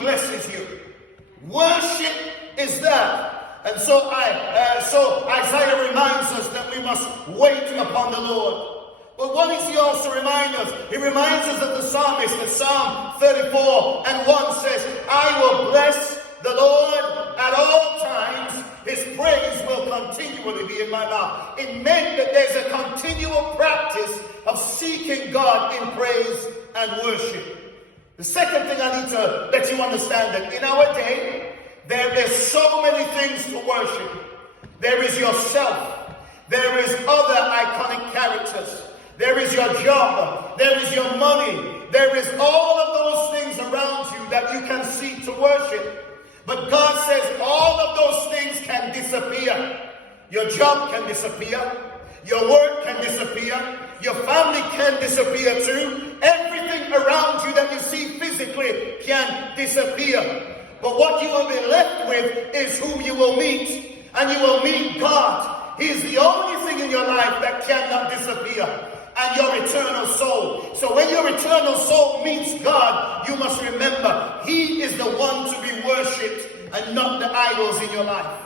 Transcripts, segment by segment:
blesses you. Worship is that. And so Isaiah reminds us that we must wait upon the Lord. But what does he also remind us? He reminds us of the psalmist in Psalm 34 and 1 says, I will bless the Lord at all times. His praise will continually be in my mouth. It meant that there's a continual practice of seeking God in praise and worship. The second thing I need to let you understand that in our day, there is so many things to worship. There is yourself. There is other iconic characters. There is your job. There is your money. There is all of those things around you that you can seek to worship. But God says all of those things can disappear. Your job can disappear. Your work can disappear. Your family can disappear too. Everything around you that you see physically can disappear. But what you will be left with is whom you will meet. And you will meet God. He is the only thing in your life that cannot disappear. And your eternal soul. So when your eternal soul meets God, you must remember He is the one to be worshipped and not the idols in your life.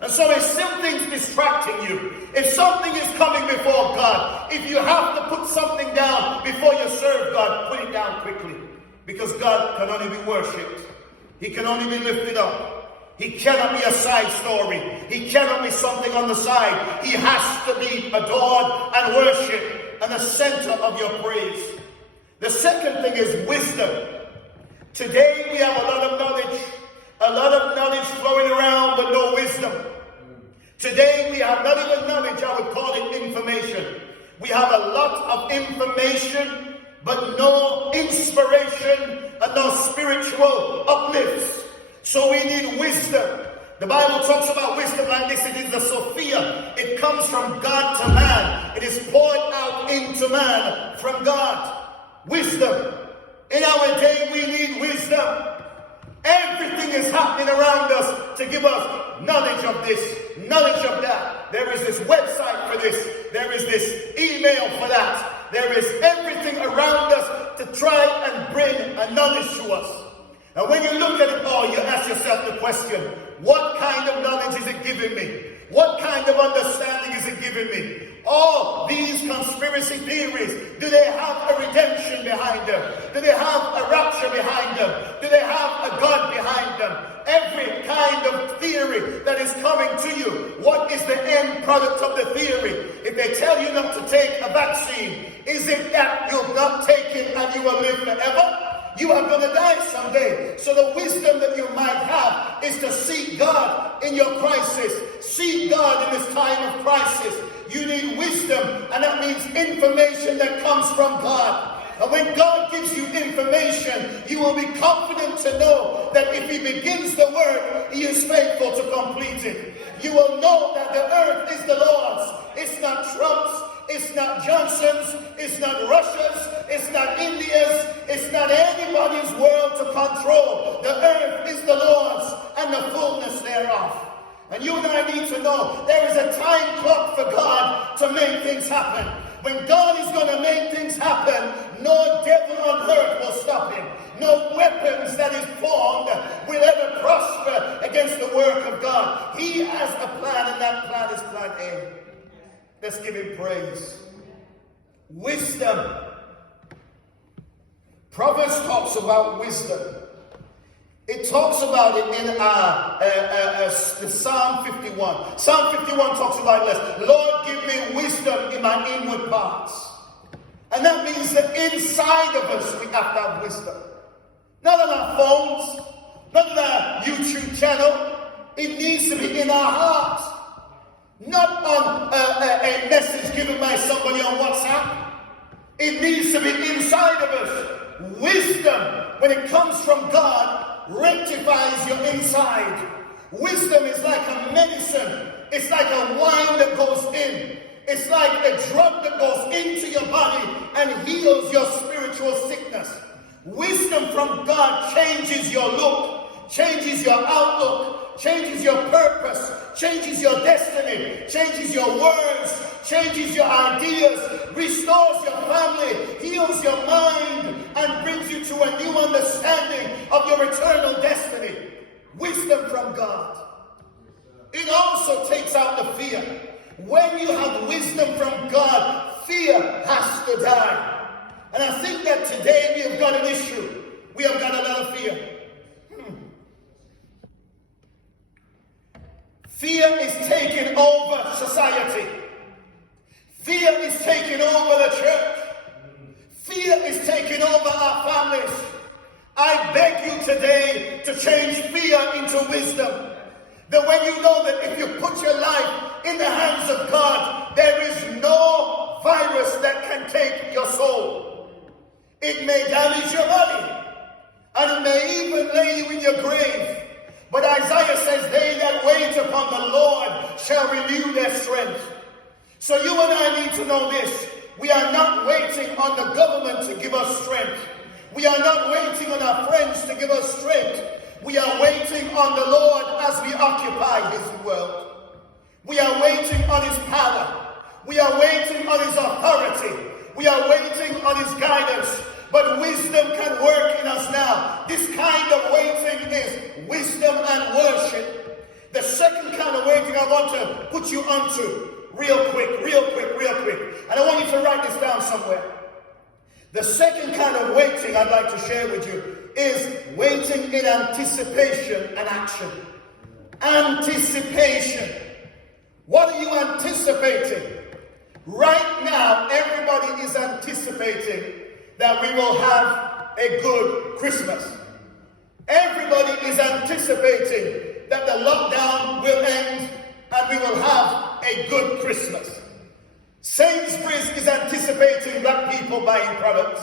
And so if something's distracting you, if something is coming before God, if you have to put something down before you serve God, put it down quickly. Because God can only be worshipped. He can only be lifted up. He cannot be a side story. He cannot be something on the side. He has to be adored and worshipped and the center of your praise. The second thing is wisdom. Today we have a lot of knowledge flowing around, but no wisdom. Today we have not even knowledge, I would call it information. We have a lot of information, but no inspiration and no spiritual uplifts. So we need wisdom. The Bible talks about wisdom like this. It is the Sophia. It comes from God to man. It is poured out into man from God. Wisdom. In our day, we need wisdom. Everything is happening around us to give us knowledge of this, knowledge of that. There is this website for this. There is this email for that. There is everything around us to try and bring a knowledge to us. And when you look at it all, you ask yourself the question, what kind of knowledge is it giving me? What kind of understanding is it giving me? All these conspiracy theories, do they have a redemption behind them? Do they have a rapture behind them? Do they have a God behind them? Every kind of theory that is coming to you, what is the end product of the theory? If they tell you not to take a vaccine, is it that you'll not take it and you will live forever? You are going to die someday. So the wisdom that you might have is to seek God in your crisis. Seek God in this time of crisis. You need wisdom, and that means information that comes from God. And when God gives you information, you will be confident to know that if He begins the work, He is faithful to complete it. You will know that the earth is the Lord's. It's not Trump's. It's not Johnson's, it's not Russia's, it's not India's, it's not anybody's world to control. The earth is the Lord's and the fullness thereof. And you and I need to know there is a time clock for God to make things happen. When God is going to make things happen, no devil on earth will stop Him. No weapons that is formed will ever prosper against the work of God. He has a plan, and that plan is plan A. Let's give Him praise. Wisdom. Proverbs talks about wisdom. It talks about it in Psalm 51. Psalm 51 talks about this. Lord, give me wisdom in my inward parts. And that means that inside of us we have to have wisdom. Not on our phones, not on our YouTube channel. It needs to be in our hearts. Not on a message given by somebody on WhatsApp. It needs to be inside of us. Wisdom, when it comes from God, rectifies your inside. Wisdom is like a medicine. It's like a wine that goes in. It's like a drug that goes into your body and heals your spiritual sickness. Wisdom from God changes your look, changes your outlook, changes your purpose, changes your destiny, changes your words, changes your ideas, restores your family, heals your mind, and brings you to a new understanding of your eternal destiny. Wisdom from God. It also takes out the fear. When you have wisdom from God, fear has to die. And I think that today we have got an issue. We have got a lot of fear. Fear is taking over society. Fear is taking over the church. Fear is taking over our families. I beg you today to change fear into wisdom. That when you know that if you put your life in the hands of God, there is no virus that can take your soul. It may damage your body, and it may even lay you in your grave. But Isaiah says, they that wait upon the Lord shall renew their strength. So you and I need to know this. We are not waiting on the government to give us strength. We are not waiting on our friends to give us strength. We are waiting on the Lord as we occupy His world. We are waiting on His power. We are waiting on His authority. We are waiting on His guidance. But wisdom can work in us now. This kind of waiting is wisdom and worship. The second kind of waiting I want to put you onto real quick. And I want you to write this down somewhere. The second kind of waiting I'd like to share with you is waiting in anticipation and action. Anticipation. What are you anticipating? Right now, everybody is anticipating that we will have a good Christmas. Everybody is anticipating that the lockdown will end and we will have a good Christmas. Sainsbury's is anticipating black people buying products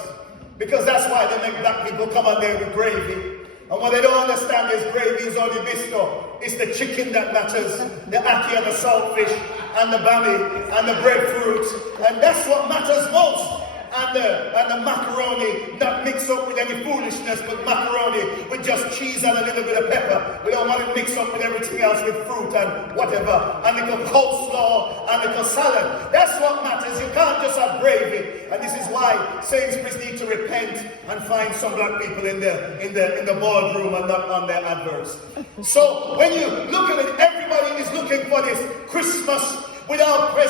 because that's why they make black people come on there with gravy. And what they don't understand is gravy is only bisto. It's the chicken that matters, the ackee and the saltfish and the bami and the breadfruit. And that's what matters most. And the macaroni, not mixed up with any foolishness, but macaroni with just cheese and a little bit of pepper. We don't want it mixed up with everything else, with fruit and whatever, and little coleslaw and little salad. That's what matters. You can't just have gravy. And this is why Sainsbury's need to repent and find some black people in the boardroom and not on their adverts. So when you look at it, everybody is looking for this Christmas without presents.